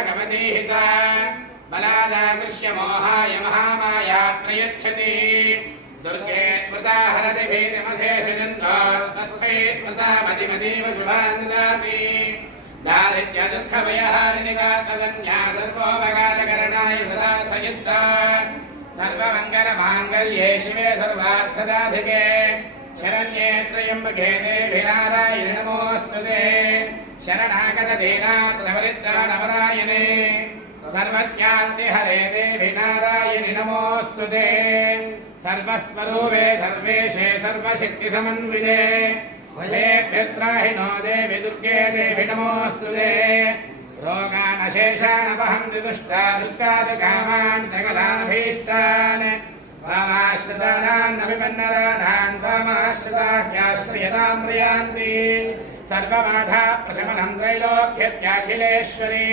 भगवती सा बलादाकृष्य मोहाय महामाया प्रयच्छति दुर्गे स्मृता हरति भीतिमशेषजन्तोत्तस्मै स्मृता मतिमतीव शुभान् ददाति दारिद्र्य दुःखभयहारिणिकात्मदन्या सर्वोपकारकरणाय सदार्थयुक्ता सर्वमङ्गलमाङ्गल्ये शिवे सर्वार्थदाधिके शरण्ये त्र्यम्बके देवी नारायणि नमोऽस्तुते शरणागतदीनार्तपरित्राणपरायणे सर्वस्यान्तिहरे देवी नारायणि नमोऽस्तुते सर्वस्वरूपे सर्वेशे सर्वशक्तिसमन्विते भयेभ्यस्त्राहिनो देवी दुर्गे देवी नमोऽस्तुते रोगानशेषानपहन्ति दुष्टादुष्टादकामान् सकलाभीष्टान् वामाश्रितानान्नभिपन्नरानान् वामाश्रिताह्याश्रयतां प्रयान्ति सर्वबाधा प्रशमनं त्रैलोक्यस्याखिलेश्वरी।